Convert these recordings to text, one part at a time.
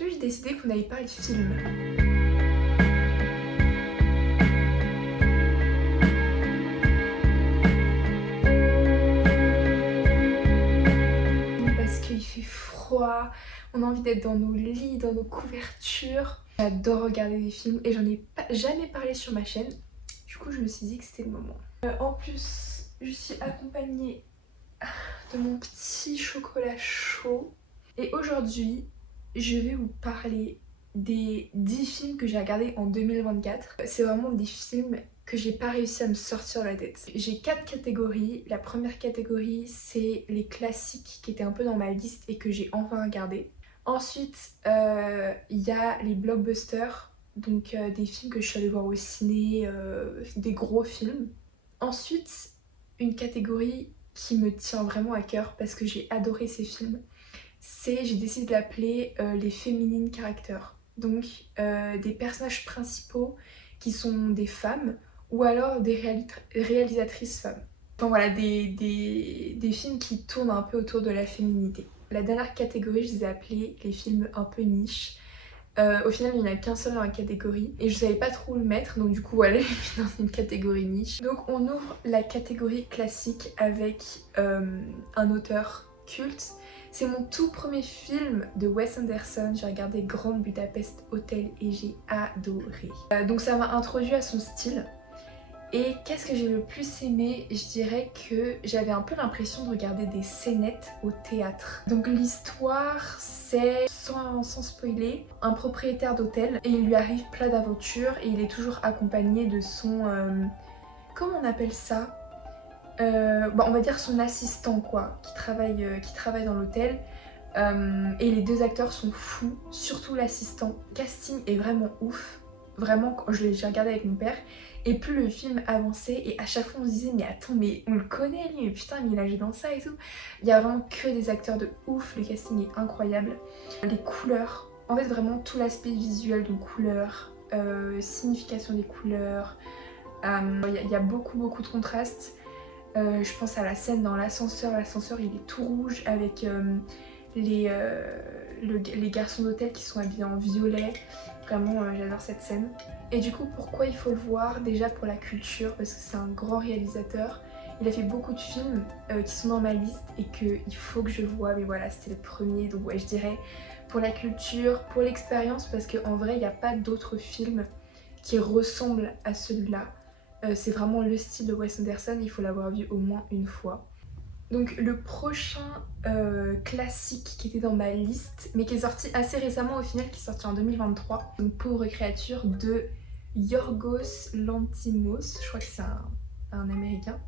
aujourd'hui j'ai décidé qu'on allait parler de film. Parce qu'il fait froid, on a envie d'être dans nos lits, dans nos couvertures. J'adore regarder des films et j'en ai jamais parlé sur ma chaîne. Du coup je me suis dit que c'était le moment. En plus je suis accompagnée de mon petit chocolat chaud. Et aujourd'hui je vais vous parler des 10 films que j'ai regardés en 2024. C'est vraiment des films que j'ai pas réussi à me sortir de la tête. J'ai 4 catégories. La première catégorie, c'est les classiques qui étaient un peu dans ma liste et que j'ai enfin regardé. Ensuite, il y a les blockbusters, donc des films que je suis allée voir au ciné, des gros films. Ensuite, une catégorie qui me tient vraiment à cœur parce que j'ai adoré ces films, j'ai décidé de l'appeler les féminines characters. Donc des personnages principaux qui sont des femmes ou alors des réalisatrices femmes. Enfin voilà, des films qui tournent un peu autour de la féminité. La dernière catégorie, je les ai appelés les films un peu niche. Au final, il n'y en a qu'un seul dans la catégorie et je savais pas trop où le mettre, donc du coup, voilà, je l'ai mis dans une catégorie niche. Donc, on ouvre la catégorie classique avec un auteur culte. C'est mon tout premier film de Wes Anderson. J'ai regardé Grand Budapest Hotel et j'ai adoré. Donc, ça m'a introduit à son style. Et qu'est-ce que j'ai le plus aimé? Je dirais que j'avais un peu l'impression de regarder des scénettes au théâtre. Donc l'histoire, c'est, sans spoiler, un propriétaire d'hôtel et il lui arrive plein d'aventures et il est toujours accompagné de son... comment on appelle ça? On va dire son assistant quoi, qui travaille dans l'hôtel. Et les deux acteurs sont fous, surtout l'assistant. Le casting est vraiment ouf. Vraiment, j'ai regardé avec mon père. Et plus le film avançait, et à chaque fois on se disait mais attends, mais on le connaît lui, mais putain, mais il a joué dans ça et tout. Il y a vraiment que des acteurs de ouf, le casting est incroyable. Les couleurs, en fait vraiment tout l'aspect visuel de couleurs, signification des couleurs, il y a beaucoup de contrastes. Je pense à la scène dans l'ascenseur il est tout rouge avec les garçons d'hôtel qui sont habillés en violet. Vraiment, j'adore cette scène. Et du coup, pourquoi il faut le voir? Déjà pour la culture, parce que c'est un grand réalisateur. Il a fait beaucoup de films qui sont dans ma liste et qu'il faut que je vois. Mais voilà, c'était le premier. Donc ouais, je dirais pour la culture, pour l'expérience, parce qu'en vrai, il n'y a pas d'autres films qui ressemblent à celui-là. C'est vraiment le style de Wes Anderson, il faut l'avoir vu au moins une fois. Donc le prochain classique qui était dans ma liste, mais qui est sorti assez récemment au final, qui est sorti en 2023, donc Pauvre créature de Yorgos Lanthimos, je crois que c'est un américain.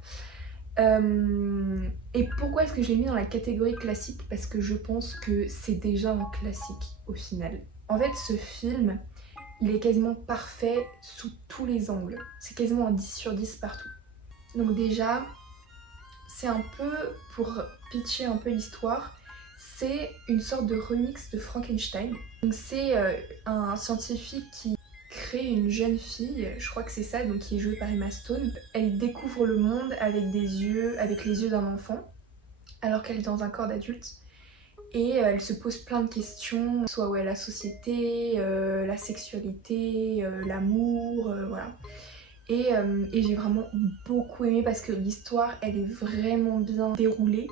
Et pourquoi est-ce que je l'ai mis dans la catégorie classique? Parce que je pense que c'est déjà un classique au final. En fait ce film, il est quasiment parfait sous tous les angles. C'est quasiment un 10 sur 10 partout. Donc déjà, c'est un peu, pour pitcher un peu l'histoire, c'est une sorte de remix de Frankenstein. Donc c'est un scientifique qui crée une jeune fille, je crois que c'est ça, donc qui est jouée par Emma Stone. Elle découvre le monde avec les yeux d'un enfant, alors qu'elle est dans un corps d'adulte. Et elle se pose plein de questions, soit ouais, la société, la sexualité, l'amour, voilà. Et j'ai vraiment beaucoup aimé parce que l'histoire elle est vraiment bien déroulée.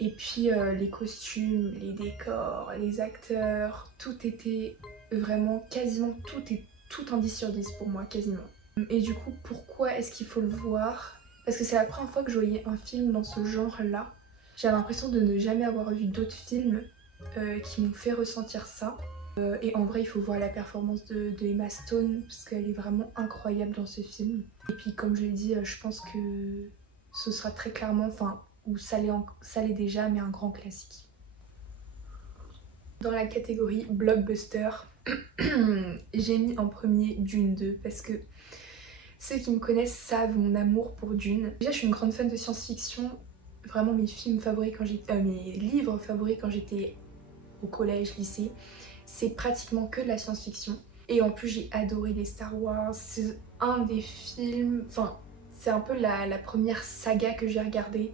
Et puis les costumes, les décors, les acteurs, tout était vraiment, quasiment tout un 10 sur 10 pour moi, quasiment. Et du coup, pourquoi est-ce qu'il faut le voir? Parce que c'est la première fois que je voyais un film dans ce genre-là. J'avais l'impression de ne jamais avoir vu d'autres films qui m'ont fait ressentir ça. Et en vrai, il faut voir la performance de Emma Stone parce qu'elle est vraiment incroyable dans ce film. Et puis, comme je l'ai dit, je pense que ce sera très clairement, enfin, ou ça l'est déjà, mais un grand classique. Dans la catégorie blockbuster, j'ai mis en premier Dune 2 parce que ceux qui me connaissent savent mon amour pour Dune. Déjà, je suis une grande fan de science-fiction. Vraiment, mes livres favoris quand j'étais au collège, lycée, c'est pratiquement que de la science-fiction. Et en plus, j'ai adoré les Star Wars. C'est un des films, enfin, c'est un peu la première saga que j'ai regardée.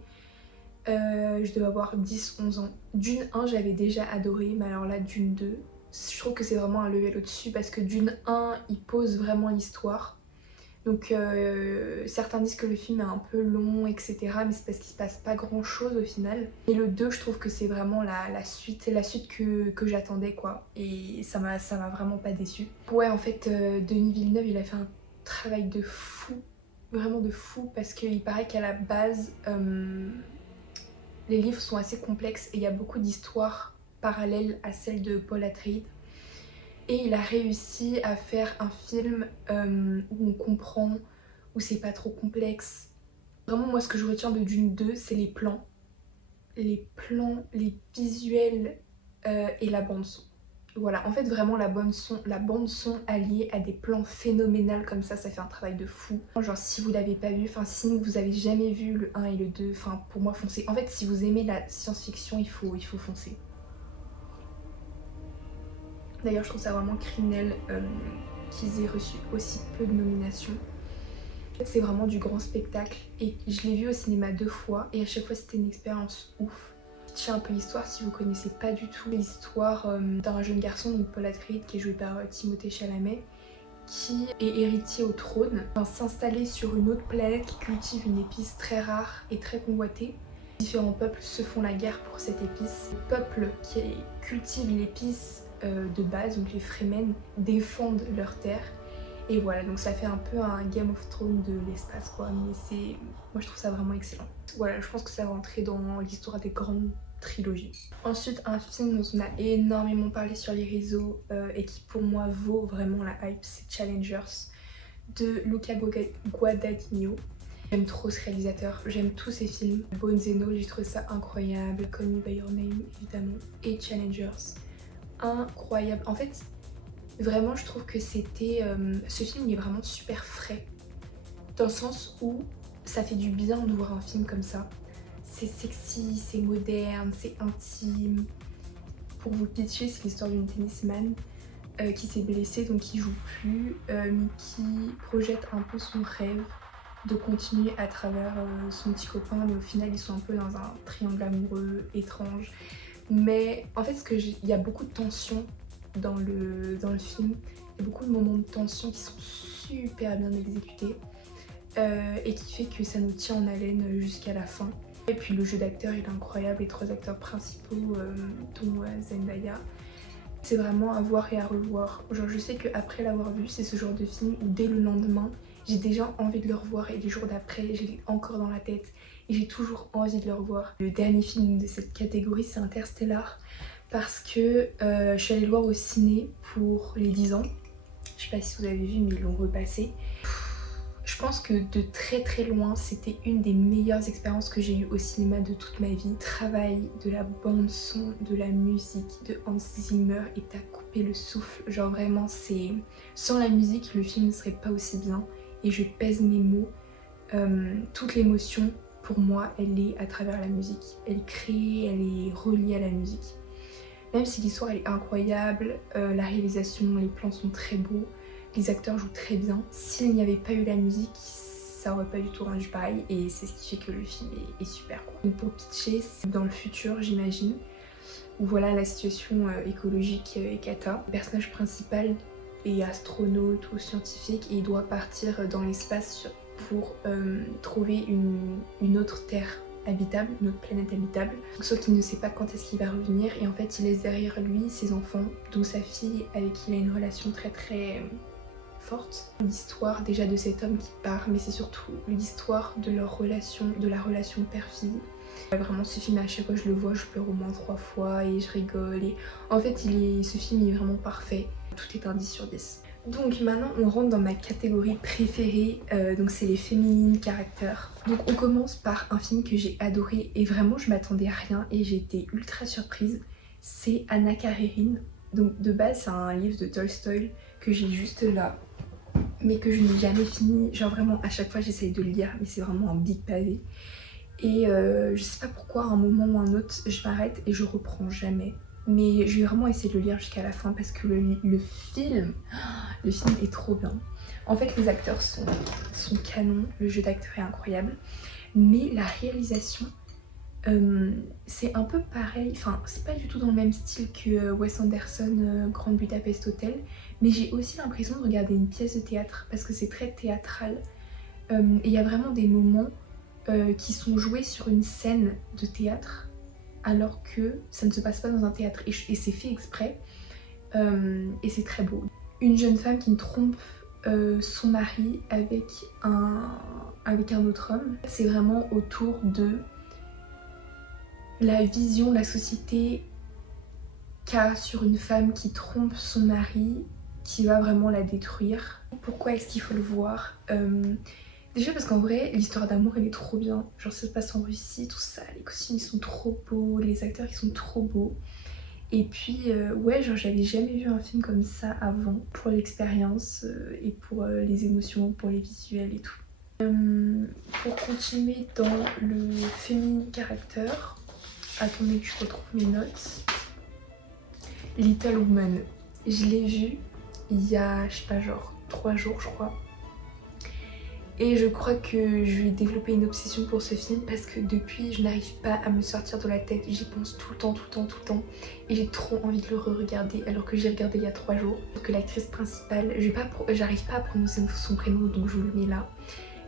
Je devais avoir 10-11 ans. Dune 1, j'avais déjà adoré, mais alors là, Dune 2, je trouve que c'est vraiment un level au-dessus parce que d'une 1, il pose vraiment l'histoire. Donc certains disent que le film est un peu long, etc. Mais c'est parce qu'il se passe pas grand chose au final. Et le 2, je trouve que c'est vraiment la suite que j'attendais quoi. Et ça m'a vraiment pas déçue. Ouais, en fait, Denis Villeneuve, il a fait un travail de fou. Vraiment de fou parce qu'il paraît qu'à la base, les livres sont assez complexes et il y a beaucoup d'histoires parallèles à celles de Paul Atreides. Et il a réussi à faire un film où on comprend, où c'est pas trop complexe. Vraiment, moi, ce que je retiens de Dune 2, c'est les plans. Les plans, les visuels et la bande-son. Voilà, en fait, vraiment, la bande-son alliée à des plans phénoménales comme ça fait un travail de fou. Genre, si vous l'avez pas vu, enfin, si vous avez jamais vu le 1 et le 2, enfin, pour moi, foncez. En fait, si vous aimez la science-fiction, il faut foncer. D'ailleurs, je trouve ça vraiment criminel qu'ils aient reçu aussi peu de nominations. C'est vraiment du grand spectacle et je l'ai vu au cinéma 2 fois et à chaque fois c'était une expérience ouf. Je tiens un peu l'histoire si vous connaissez pas du tout l'histoire d'un jeune garçon, donc Paul Atreides, qui est joué par Timothée Chalamet, qui est héritier au trône, va s'installer sur une autre planète qui cultive une épice très rare et très convoitée. Différents peuples se font la guerre pour cette épice. Les peuples qui cultivent l'épice de base, donc les Fremen, défendent leur terre. Et voilà, donc ça fait un peu un Game of Thrones de l'espace quoi, mais moi je trouve ça vraiment excellent. Voilà, je pense que ça va rentrer dans l'histoire des grandes trilogies. Ensuite, un film dont on a énormément parlé sur les réseaux et qui pour moi vaut vraiment la hype, c'est Challengers de Luca Guadagnino. J'aime trop ce réalisateur, j'aime tous ses films. Bones & All, j'ai trouvé ça incroyable. Call Me By Your Name évidemment, et Challengers. Incroyable. En fait, vraiment je trouve que c'était... ce film il est vraiment super frais. Dans le sens où ça fait du bien de voir un film comme ça. C'est sexy, c'est moderne, c'est intime. Pour vous pitcher, c'est l'histoire d'une tennisman qui s'est blessée, donc qui joue plus, mais qui projette un peu son rêve de continuer à travers son petit copain, mais au final ils sont un peu dans un triangle amoureux étrange. Mais en fait il y a beaucoup de tension dans le film, il y a beaucoup de moments de tension qui sont super bien exécutés et qui fait que ça nous tient en haleine jusqu'à la fin. Et puis le jeu d'acteur il est incroyable, les 3 acteurs principaux dont Zendaya. C'est vraiment à voir et à revoir. Genre je sais qu'après l'avoir vu, c'est ce genre de film où dès le lendemain, j'ai déjà envie de le revoir et les jours d'après, je l'ai encore dans la tête et j'ai toujours envie de le revoir. Le dernier film de cette catégorie, c'est Interstellar parce que je suis allée le voir au ciné pour les 10 ans. Je sais pas si vous avez vu, mais ils l'ont repassé. Je pense que de très très loin, c'était une des meilleures expériences que j'ai eues au cinéma de toute ma vie. Le travail de la bande son, de la musique, de Hans Zimmer et t'as coupé le souffle. Genre vraiment, c'est... Sans la musique, le film ne serait pas aussi bien. Et je pèse mes mots. Toute l'émotion, pour moi, elle est à travers la musique. Elle est créée, elle est reliée à la musique. Même si l'histoire elle est incroyable, la réalisation, les plans sont très beaux. Les acteurs jouent très bien. S'il n'y avait pas eu la musique, ça aurait pas du tout rendu pareil et c'est ce qui fait que le film est super quoi. Donc pour pitcher, c'est dans le futur j'imagine, où voilà la situation écologique est cata. Le personnage principal est astronaute ou scientifique et il doit partir dans l'espace pour trouver une autre terre habitable, une autre planète habitable. Sauf qu'il ne sait pas quand est-ce qu'il va revenir et en fait il laisse derrière lui ses enfants, dont sa fille avec qui il a une relation très forte. L'histoire déjà de cet homme qui part, mais c'est surtout l'histoire de leur relation, de la relation père-fille. Vraiment ce film à chaque fois que je le vois je pleure au moins 3 fois et je rigole et en fait ce film est vraiment parfait. Tout est un 10 sur 10. Donc maintenant on rentre dans ma catégorie préférée, donc c'est les féminines caractères. Donc on commence par un film que j'ai adoré et vraiment je m'attendais à rien et j'ai été ultra surprise. C'est Anna Karenine. Donc de base c'est un livre de Tolstoï que j'ai juste là, mais que je n'ai jamais fini. Genre vraiment à chaque fois j'essaye de le lire mais c'est vraiment un big pavé. Et je sais pas pourquoi à un moment ou un autre je m'arrête et je reprends jamais. Mais je vais vraiment essayer de le lire jusqu'à la fin parce que le film est trop bien. En fait les acteurs sont canons, le jeu d'acteur est incroyable, mais la réalisation C'est un peu pareil, enfin c'est pas du tout dans le même style que Wes Anderson, Grand Budapest Hotel, mais j'ai aussi l'impression de regarder une pièce de théâtre parce que c'est très théâtral. Et il y a vraiment des moments qui sont joués sur une scène de théâtre alors que ça ne se passe pas dans un théâtre et c'est fait exprès et c'est très beau. Une jeune femme qui trompe son mari avec un autre homme, c'est vraiment autour de la vision, la société qu'a sur une femme qui trompe son mari, qui va vraiment la détruire. Pourquoi est-ce qu'il faut le voir? Déjà parce qu'en vrai, l'histoire d'amour elle est trop bien. Genre ça se passe en Russie, tout ça, les costumes ils sont trop beaux, les acteurs ils sont trop beaux. Et puis ouais, genre j'avais jamais vu un film comme ça avant, pour l'expérience et pour les émotions, pour les visuels et tout. Pour continuer dans le féminin caractère, attendez que je retrouve mes notes. Little Woman, je l'ai vu il y a, je sais pas, genre 3 jours je crois. Et je crois que je vais développer une obsession pour ce film parce que depuis je n'arrive pas à me sortir de la tête, j'y pense tout le temps, tout le temps, tout le temps. Et j'ai trop envie de le re-regarder alors que j'ai regardé il y a 3 jours. Que l'actrice principale, j'arrive pas à prononcer son prénom donc je vous le mets là.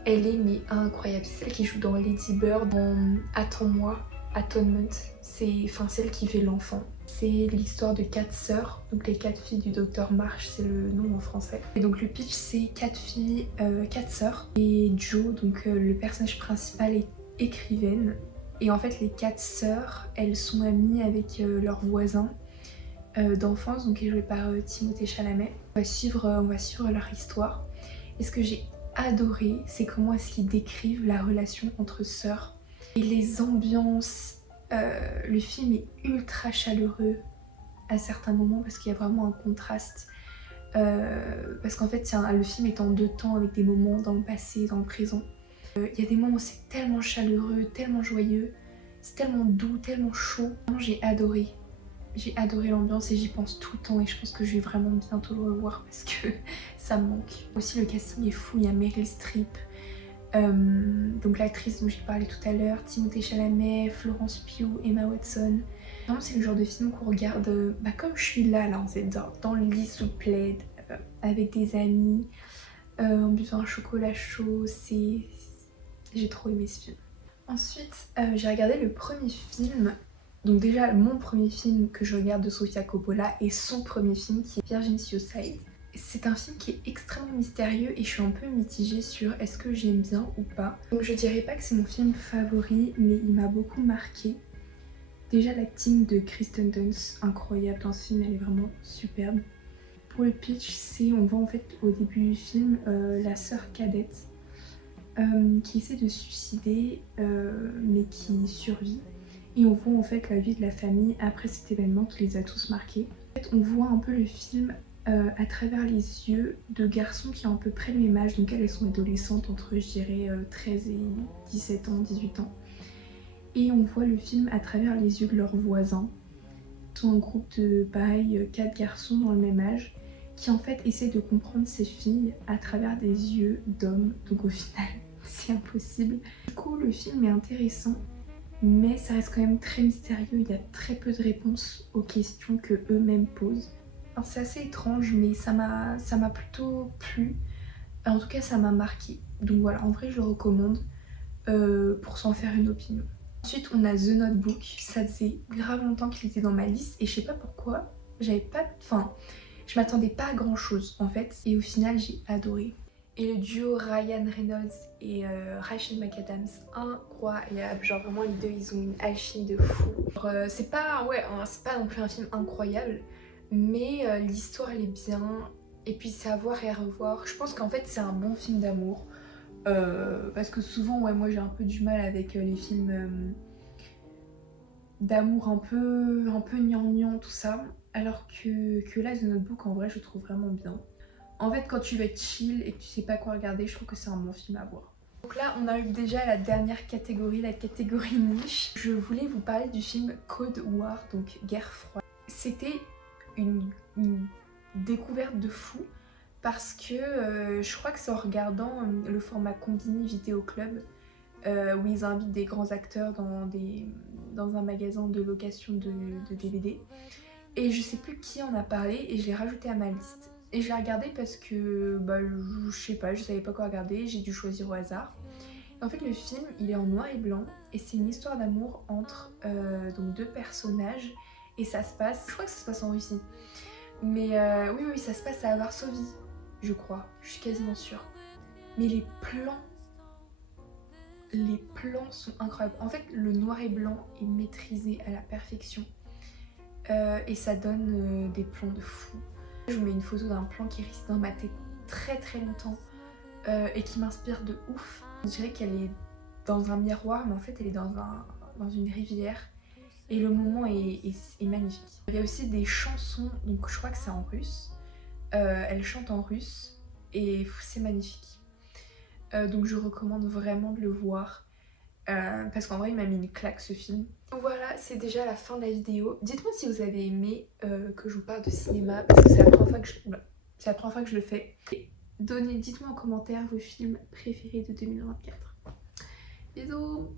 Elle est mais incroyable, c'est celle qui joue dans Lady Bird, dans Attends-moi, Atonement, c'est celle qui fait l'enfant. C'est l'histoire de 4 sœurs, donc les 4 filles du docteur March, c'est le nom en français. Et donc le pitch c'est 4 filles, 4 sœurs. Et Jo, donc le personnage principal est écrivaine. Et en fait les 4 sœurs, elles sont amies avec leurs voisins d'enfance, donc qui est joué par Timothée Chalamet. On va suivre leur histoire. Et ce que j'ai adoré, c'est comment est-ce qu'ils décrivent la relation entre sœurs. Et les ambiances, le film est ultra chaleureux à certains moments parce qu'il y a vraiment un contraste. Parce qu'en fait, le film est en 2 temps avec des moments dans le passé et dans le présent. Il y a des moments où c'est tellement chaleureux, tellement joyeux, c'est tellement doux, tellement chaud. J'ai adoré. J'ai adoré l'ambiance et j'y pense tout le temps et je pense que je vais vraiment bientôt le revoir parce que ça me manque. Aussi le casting est fou, il y a Meryl Streep, donc l'actrice dont j'ai parlé tout à l'heure, Timothée Chalamet, Florence Pugh, Emma Watson. Vraiment c'est le genre de film qu'on regarde comme je suis là en fait, dans le lit sous plaid, avec des amis, en buvant un chocolat chaud, j'ai trop aimé ce film. Ensuite j'ai regardé le premier film. Donc déjà, mon premier film que je regarde de Sofia Coppola est son premier film qui est Virgin Suicide. C'est un film qui est extrêmement mystérieux et je suis un peu mitigée sur est-ce que j'aime bien ou pas. Donc je dirais pas que c'est mon film favori, mais il m'a beaucoup marqué. Déjà l'acting de Kristen Dunst, incroyable dans ce film, elle est vraiment superbe. Pour le pitch, on voit en fait au début du film la sœur cadette qui essaie de se suicider mais qui survit. Et on voit en fait la vie de la famille après cet événement qui les a tous marqués. En fait, on voit un peu le film à travers les yeux de garçons qui ont à peu près le même âge. Donc elles sont adolescentes entre je dirais 13 et 17 ans, 18 ans. Et on voit le film à travers les yeux de leurs voisins. Tout un groupe de pareil 4 garçons dans le même âge qui en fait essaient de comprendre ces filles à travers des yeux d'hommes. Donc au final c'est impossible. Du coup le film est intéressant. Mais ça reste quand même très mystérieux, il y a très peu de réponses aux questions que eux-mêmes posent. Alors c'est assez étrange mais ça m'a plutôt plu, en tout cas ça m'a marqué. Donc voilà, en vrai je le recommande pour s'en faire une opinion. Ensuite on a The Notebook, ça faisait grave longtemps qu'il était dans ma liste et je sais pas pourquoi, je m'attendais pas à grand chose en fait et au final j'ai adoré. Et le duo Ryan Reynolds et Rachel McAdams, incroyable. Genre vraiment les deux ils ont une alchimie de fou. C'est pas non plus un film incroyable, mais l'histoire elle est bien. Et puis c'est à voir et à revoir. Je pense qu'en fait c'est un bon film d'amour. Parce que souvent moi j'ai un peu du mal avec les films d'amour un peu gnangnan tout ça. Alors que là The Notebook en vrai je trouve vraiment bien. En fait, quand tu vas être chill et que tu sais pas quoi regarder, je trouve que c'est un bon film à voir. Donc là, on arrive déjà à la dernière catégorie, la catégorie niche. Je voulais vous parler du film Cold War, donc Guerre froide. C'était une découverte de fou parce que je crois que c'est en regardant le format Combini Vidéo Club où ils invitent des grands acteurs dans un magasin de location de DVD. Et je sais plus qui en a parlé et je l'ai rajouté à ma liste. Et je l'ai regardé parce que je sais pas, je savais pas quoi regarder, j'ai dû choisir au hasard. Et en fait le film il est en noir et blanc et c'est une histoire d'amour entre donc 2 personnages et ça se passe, je crois que ça se passe en Russie. Mais oui ça se passe à Varsovie, je crois, je suis quasiment sûre. Mais les plans sont incroyables. En fait le noir et blanc est maîtrisé à la perfection. Et ça donne des plans de fou. Je vous mets une photo d'un plan qui risque dans ma tête très très longtemps et qui m'inspire de ouf. On dirait qu'elle est dans un miroir mais en fait elle est dans une rivière et le moment est magnifique. Il y a aussi des chansons, donc je crois que c'est en russe. Elle chante en russe et c'est magnifique. Donc je recommande vraiment de le voir. Parce qu'en vrai il m'a mis une claque ce film. Voilà, c'est déjà la fin de la vidéo. Dites-moi si vous avez aimé que je vous parle de cinéma parce que c'est la première fois que je le fais. Dites-moi en commentaire vos films préférés de 2024. Bisous.